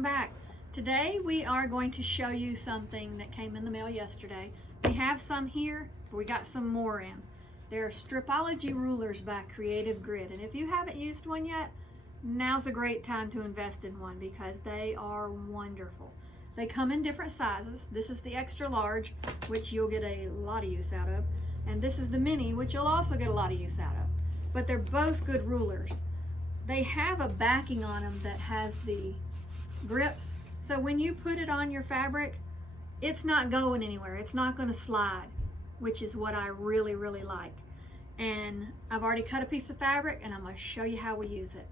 welcome back. Today we are going to show you something that came in the mail yesterday. We have some here, but we got some more in. They're stripology rulers by Creative Grid, and if you haven't used one yet, now's a great time to invest in one because they are wonderful. They come in different sizes. This is the extra large, which you'll get a lot of use out of, and this is the mini, which you'll also get a lot of use out of. But they're both good rulers. They have a backing on them that has the grips, so when you put it on your fabric, it's not going anywhere. It's not going to slide, which is what I really like. And I've already cut a piece of fabric and I'm going to show you how we use it.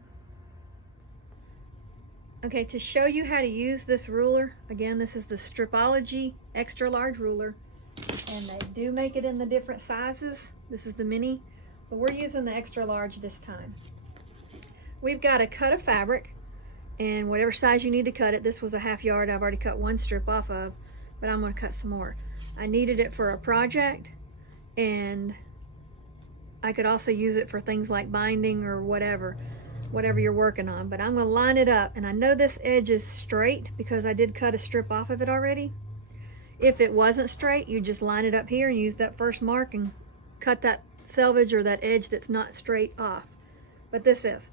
Okay, to show you how to use this ruler, again, this is the stripology extra large ruler, and they do make it in the different sizes. This is the mini, but we're using the extra large this time. We've got a cut of fabric, and whatever size you need to cut it. This was a 1/2 yard. I've already cut one strip off of, but I'm going to cut some more. I needed it for a project, and I could also use it for things like binding or whatever you're working on. But I'm going to line it up, and I know this edge is straight because I did cut a strip off of it already. If it wasn't straight, you just line it up here and use that first mark and cut that selvage or that edge that's not straight off. But this is.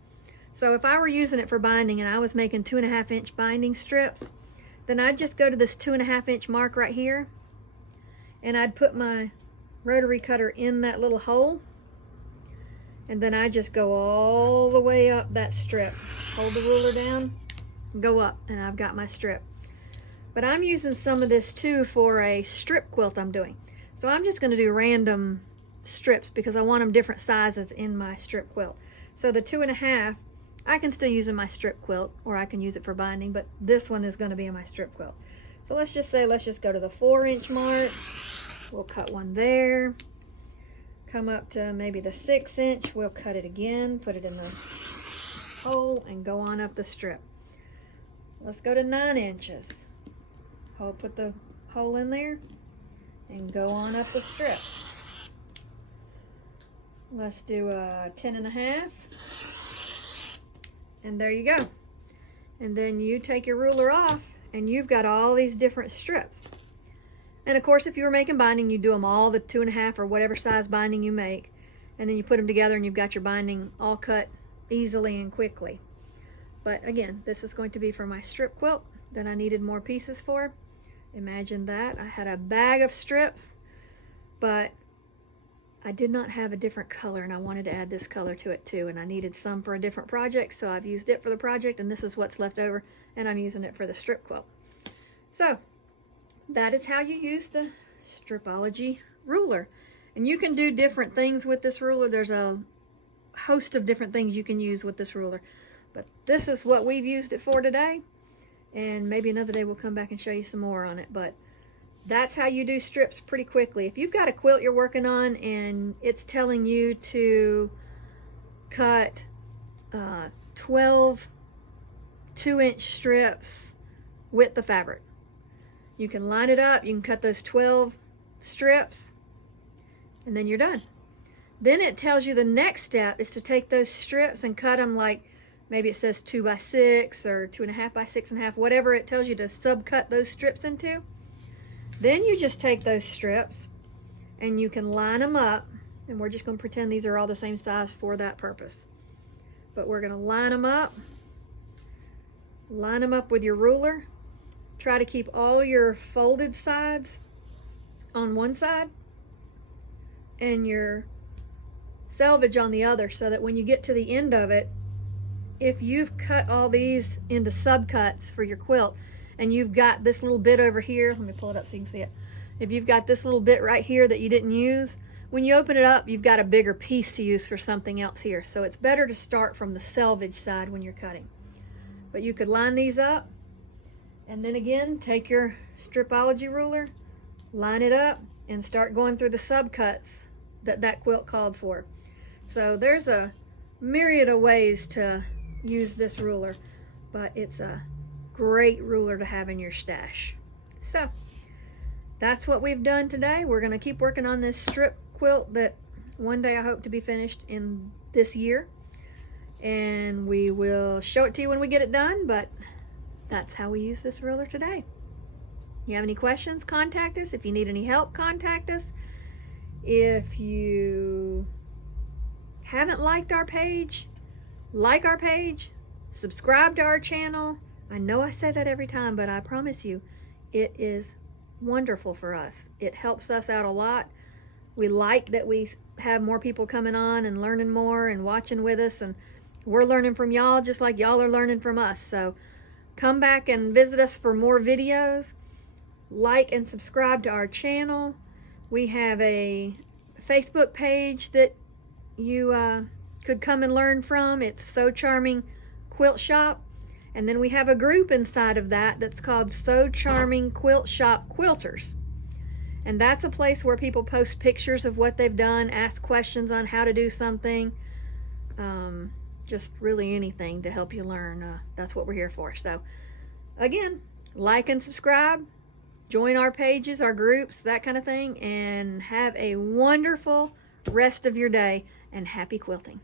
So if I were using it for binding and I was making 2.5 inch binding strips, then I'd just go to this 2.5 inch mark right here, and I'd put my rotary cutter in that little hole, and then I just go all the way up that strip. Hold the ruler down, go up, and I've got my strip. But I'm using some of this too for a strip quilt I'm doing. So I'm just going to do random strips because I want them different sizes in my strip quilt. So the 2.5, I can still use in my strip quilt, or I can use it for binding, but this one is going to be in my strip quilt. So let's just go to the 4 inch mark. We'll cut one there. Come up to maybe the 6 inch. We'll cut it again, put it in the hole, and go on up the strip. Let's go to 9 inches. Put the hole in there and go on up the strip. Let's do a 10.5. And there you go. And then you take your ruler off and you've got all these different strips. And of course, if you were making binding, you do them all the 2.5 or whatever size binding you make. And then you put them together and you've got your binding all cut easily and quickly. But again, this is going to be for my strip quilt that I needed more pieces for. Imagine that. I had a bag of strips, but I did not have a different color, and I wanted to add this color to it too, and I needed some for a different project, so I've used it for the project, and this is what's left over, and I'm using it for the strip quilt. So that is how you use the stripology ruler. And you can do different things with this ruler. There's a host of different things you can use with this ruler, but this is what we've used it for today, and maybe another day we'll come back and show you some more on it. But that's how you do strips pretty quickly. If you've got a quilt you're working on and it's telling you to cut 12 2-inch strips with the fabric, you can line it up, you can cut those 12 strips, and then you're done. Then it tells you the next step is to take those strips and cut them, like maybe it says 2 by 6 or 2.5 by 6.5, whatever it tells you to subcut those strips into. Then you just take those strips and you can line them up, and we're just going to pretend these are all the same size for that purpose. But we're going to line them up with your ruler. Try to keep all your folded sides on one side and your selvage on the other, so that when you get to the end of it, if you've cut all these into subcuts for your quilt, and you've got this little bit over here, let me pull it up so you can see it. If you've got this little bit right here that you didn't use, when you open it up, you've got a bigger piece to use for something else here. So it's better to start from the selvage side when you're cutting. But you could line these up, and then again, take your stripology ruler, line it up, and start going through the subcuts that quilt called for. So there's a myriad of ways to use this ruler, but it's a great ruler to have in your stash. So that's what we've done today. We're going to keep working on this strip quilt that one day I hope to be finished in this year, and we will show it to you when we get it done. But that's how we use this ruler today. You have any questions, contact us. If you need any help, contact us. If you haven't liked our page, like our page, subscribe to our channel. I know I say that every time, but I promise you, it is wonderful for us. It helps us out a lot. We like that we have more people coming on and learning more and watching with us, and we're learning from y'all just like y'all are learning from us. So come back and visit us for more videos. Like and subscribe to our channel. We have a Facebook page that you could come and learn from. It's So Charming Quilt Shop. And then we have a group inside of that that's called So Charming Quilt Shop Quilters. And that's a place where people post pictures of what they've done, ask questions on how to do something, just really anything to help you learn. That's what we're here for. So again, like and subscribe, join our pages, our groups, that kind of thing, and have a wonderful rest of your day, and happy quilting.